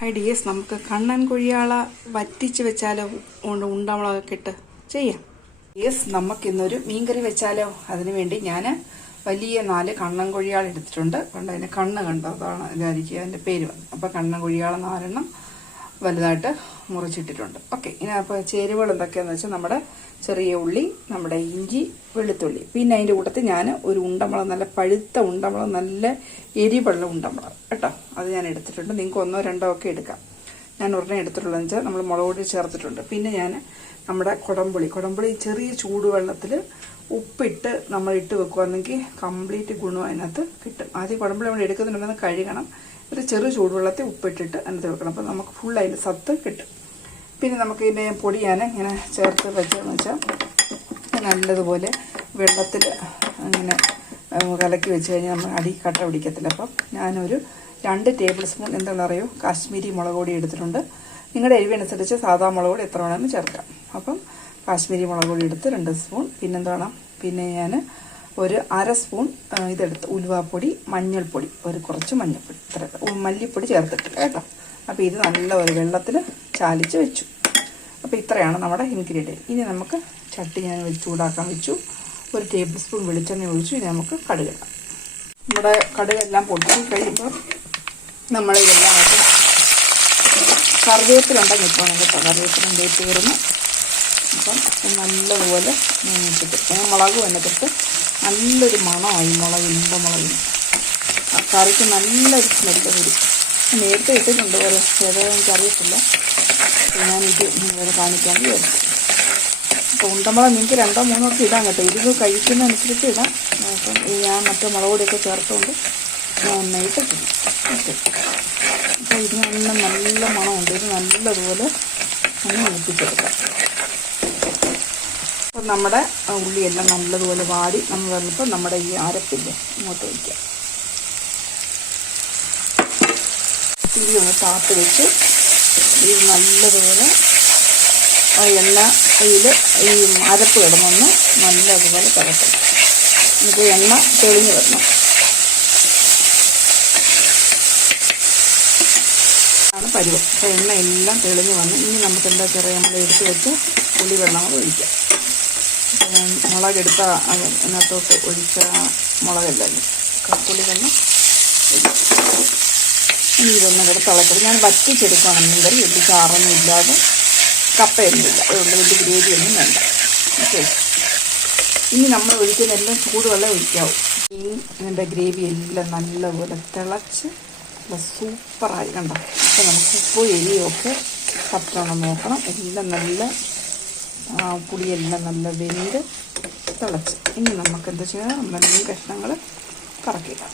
Hi dears, നമുക്ക് കണ്ണൻ കൊഴിയാള വറ്റിച്ച് വെച്ചാലോ? ഉണ്ടമുളകൊക്കെ ഇട്ട് ചെയ്യാം. ഡിയേഴ്സ്, നമുക്കിന്നൊരു മീൻകറി വെച്ചാലോ? അതിനുവേണ്ടി ഞാൻ വലിയ 4 കണ്ണൻ കൊഴിയാൾ എടുത്തിട്ടുണ്ട്. കണ്ടോ, അതിൻ്റെ കണ്ണ് കണ്ടോ? അതാണ് ഇതായിരിക്കും അതിൻ്റെ പേര് വന്നത്. അപ്പോൾ കണ്ണൻ കൊഴിയാള 4 വലുതായിട്ട് മുറിച്ചിട്ടിട്ടുണ്ട്. ഓക്കെ, ഇനി അപ്പോൾ ചേരുവകൾ എന്തൊക്കെയാണെന്ന് വെച്ചാൽ നമ്മുടെ ചെറിയ ഉള്ളി, നമ്മുടെ ഇഞ്ചി, വെളുത്തുള്ളി, പിന്നെ അതിൻ്റെ കൂട്ടത്തിൽ ഞാൻ ഒരു ഉണ്ടമുളക്, നല്ല പഴുത്ത ഉണ്ടമുളക്, നല്ല എരിവുള്ള ഉണ്ടമുളക് കേട്ടോ, അത് ഞാൻ എടുത്തിട്ടുണ്ട്. നിങ്ങൾക്ക് 1 2 ഒക്കെ എടുക്കാം. ഞാൻ ഒരെണ്ണം എടുത്തിട്ടുള്ളതെന്ന് വെച്ചാൽ നമ്മൾ മുളക് പൊടി ചേർത്തിട്ടുണ്ട്. പിന്നെ ഞാൻ നമ്മുടെ കുടംപുളി ചെറിയ ചൂടുവെള്ളത്തിൽ ഉപ്പിട്ട് നമ്മൾ ഇട്ട് വെക്കുകയാണെങ്കിൽ കംപ്ലീറ്റ് ഗുണം അതിനകത്ത് കിട്ടും. ആദ്യം കുടംപുളി നമ്മൾ എടുക്കുന്നുണ്ടെന്ന് കഴുകണം, ഒരു ചെറു ചൂടുവെള്ളത്തിൽ ഉപ്പിട്ടിട്ട് അതിനകത്ത് വെക്കണം. അപ്പോൾ നമുക്ക് ഫുൾ അതിൻ്റെ സത്ത് കിട്ടും. പിന്നെ നമുക്ക് ഇതിൻ്റെ പൊടി ഞാൻ ഇങ്ങനെ ചേർത്ത് വെച്ചതെന്ന് വെച്ചാൽ നല്ലതുപോലെ വെള്ളത്തിൽ അങ്ങനെ കലക്കി വെച്ച് കഴിഞ്ഞാൽ നമ്മൾ അടി കട്ട പിടിക്കത്തില്ല. അപ്പം ഞാനൊരു 2 ടേബിൾ സ്പൂൺ എന്താണെന്ന് അറിയോ, കാശ്മീരി മുളക് പൊടി എടുത്തിട്ടുണ്ട്. നിങ്ങളുടെ എരിവനുസരിച്ച് സാധാ മുളക് പൊടി എത്ര വേണമെന്ന് ചേർക്കാം. അപ്പം കാശ്മീരി മുളക് പൊടി എടുത്ത് 2 സ്പൂൺ. പിന്നെന്താണ്, പിന്നെ ഞാൻ ഒരു 1/2 സ്പൂൺ ഇതെടുത്ത് ഉലുവാപ്പൊടി, മഞ്ഞൾപ്പൊടി, കുറച്ച് മഞ്ഞൾപ്പൊടി, ഇത്ര മല്ലിപ്പൊടി ചേർത്തിട്ടില്ല കേട്ടോ. അപ്പോൾ ഇത് നല്ല ഒരു വെള്ളത്തിൽ ചാലിച്ച് വെച്ചു. അപ്പോൾ ഇത്രയാണ് നമ്മുടെ ഇൻഗ്രീഡിയൻറ്റ്. ഇനി നമുക്ക് ചട്ടി ഞാൻ ചൂടാക്കാൻ വെച്ചു. 1 ടേബിൾ സ്പൂൺ വെളിച്ചെണ്ണ ഒഴിച്ചു. ഇനി നമുക്ക് കടുകിടാം. നമ്മുടെ കടുകെല്ലാം പൊട്ടി കഴിയുമ്പോൾ നമ്മളിതെല്ലാം കറിവേപ്പിലുണ്ടെങ്കിൽ ഇപ്പോഴും കേട്ടോ, കറിവേപ്പിലുണ്ട് തീർന്ന്. അപ്പം നല്ലതുപോലെ ഇട്ടിട്ട് മുളകും എന്നിട്ട് നല്ലൊരു മണമായി ഉണ്ടമുളകിന്. കറിക്ക് നല്ലൊരു സ്മെല്ല് വരും. നേരത്തെ ഇട്ടിട്ടുണ്ട്, ഏതോ എനിക്കറിയത്തില്ല. ഞാനിത് കാണിക്കാൻ വിചാരിച്ചു. അപ്പോൾ ഉണ്ടമുളക് നിങ്ങൾക്ക് 2 3 ഒക്കെ ഇടാം കേട്ടോ, ഇത് കഴിക്കുന്നതനുസരിച്ച് ഇടാം. അപ്പം ഞാൻ മറ്റേ മുളക് പൊടിയൊക്കെ ചേർത്തുകൊണ്ട് നന്നായിട്ടിട്ടുണ്ട്. ഓക്കെ, അപ്പോൾ ഇതിന് നല്ല മണമുണ്ട്. ഇത് നല്ലതുപോലെ ഒന്ന് മൂപ്പിച്ചെടുക്കാം. അപ്പം നമ്മുടെ ഉള്ളിയെല്ലാം നല്ലതുപോലെ വാടി നമ്മൾ വന്നപ്പോൾ നമ്മുടെ ഈ അരപ്പില്ലേ ഇങ്ങോട്ട് വയ്ക്കാം. തിരി ഒന്ന് താത്ത് വെച്ച് ഇത് നല്ലതുപോലെ എണ്ണയിൽ ഈ അരപ്പ് കിടന്നൊന്ന് നല്ലതുപോലെ തിളക്കണം. ഇത് എണ്ണ തെളിഞ്ഞ് വരണം. ആണ് പരുവം. അപ്പോൾ എണ്ണ എല്ലാം തെളിഞ്ഞ് വന്നു. ഇനി നമുക്ക് എന്താ ചെറിയ നമ്മൾ എടുത്ത് വെച്ച് പുളിവെള്ളം ഒഴിക്കാം. മുളകെടുത്ത അതിനകത്തോട്ട് ഒഴിച്ച മുളകെല്ലാം പുളിവെള്ളം ഇനി ഇതൊന്നും കൂടെ തിളക്കണം. ഞാൻ വറ്റിച്ചെടുക്കണം മീൻകറി, വലിയ ചാറൊന്നും ഇല്ലാതെ, കപ്പയൊന്നുമില്ല, അതുകൊണ്ട് വലിയ ഗ്രേവിയൊന്നും വേണ്ട. ഓക്കെ, ഇനി നമ്മൾ ഒഴിക്കുന്ന എല്ലാം ചൂടുവെള്ളം ഒഴിക്കാവും. ഇതിൻ്റെ ഗ്രേവി എല്ലാം നല്ലപോലെ തിളച്ച് സൂപ്പറായി കണ്ടോ. അപ്പോൾ നമുക്ക് ഉപ്പും എരിയൊക്കെ പറ്റണം നോക്കണം. എല്ലാം നല്ല പുളിയെല്ലാം നല്ല വെന്ത് തിളച്ച്. ഇനി നമുക്ക് എന്താ ചെയ്യുക, നമ്മുടെ മീൻ കഷ്ണങ്ങൾ കറക്കിയിടാം.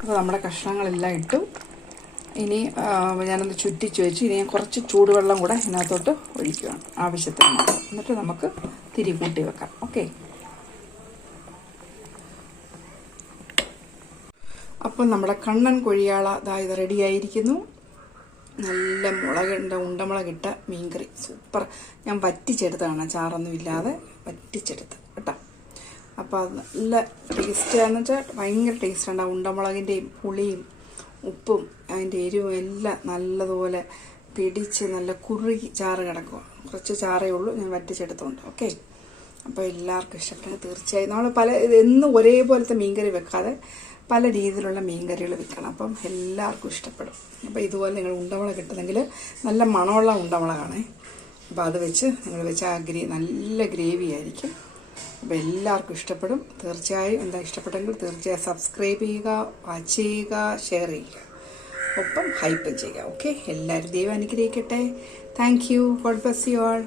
അപ്പോൾ നമ്മുടെ കഷ്ണങ്ങളെല്ലാം ഇട്ടു. ഇനി ഞാനൊന്ന് ചുറ്റിച്ച് വെച്ച് ഇനി ഞാൻ കുറച്ച് ചൂടുവെള്ളം കൂടെ ഇതിനകത്തോട്ട് ഒഴിക്കുകയാണ് ആവശ്യത്തിന് മാത്രം. എന്നിട്ട് നമുക്ക് തിരി കൂട്ടി വെക്കാം. ഓക്കെ, അപ്പം നമ്മുടെ കണ്ണൻ കൊഴിയാള ഇത് റെഡിയായിരിക്കുന്നു. നല്ല ഉണ്ടമുളകിട്ട മീൻകറി സൂപ്പർ. ഞാൻ വറ്റിച്ചെടുത്താണ്, ചാറൊന്നും ഇല്ലാതെ വറ്റിച്ചെടുത്ത് കേട്ടോ. അപ്പോൾ അത് നല്ല ടേസ്റ്റാന്ന് വെച്ചാൽ ഭയങ്കര ടേസ്റ്റാണ്. ആ ഉണ്ടമുളകിൻ്റെയും പുളിയും ഉപ്പും അതിൻ്റെ എരിവും എല്ലാം നല്ലതുപോലെ പിടിച്ച് നല്ല കുറുകി ചാറ് കിടക്കുക. കുറച്ച് ചാറേ ഉള്ളൂ, ഞാൻ വറ്റിച്ചെടുത്തുണ്ട്. ഓക്കെ, അപ്പോൾ എല്ലാവർക്കും ഇഷ്ടപ്പെട്ടു. തീർച്ചയായും നമ്മൾ എന്നും ഒരേപോലത്തെ മീൻകറി വെക്കാതെ പല രീതിയിലുള്ള മീൻകറികൾ വെക്കണം. അപ്പം എല്ലാവർക്കും ഇഷ്ടപ്പെടും. അപ്പോൾ ഇതുപോലെ നിങ്ങൾ ഉണ്ടമുളക് കിട്ടുന്നെങ്കിൽ നല്ല മണമുള്ള ഉണ്ടമുളകാണേ. അപ്പോൾ അത് വെച്ച് നിങ്ങൾ വെച്ച് നല്ല ഗ്രേവി ആയിരിക്കും. അപ്പോൾ എല്ലാവർക്കും ഇഷ്ടപ്പെടും. തീർച്ചയായും ഇഷ്ടപ്പെട്ടെങ്കിൽ തീർച്ചയായും സബ്സ്ക്രൈബ് ചെയ്യുക, വാച്ച് ചെയ്യുക, ഷെയർ ചെയ്യുക, ഒപ്പം ഹൈപ്പും ചെയ്യുക. ഓക്കെ, എല്ലാവരും ദൈവം അനുഗ്രഹിക്കട്ടെ. Thank you. God bless you all.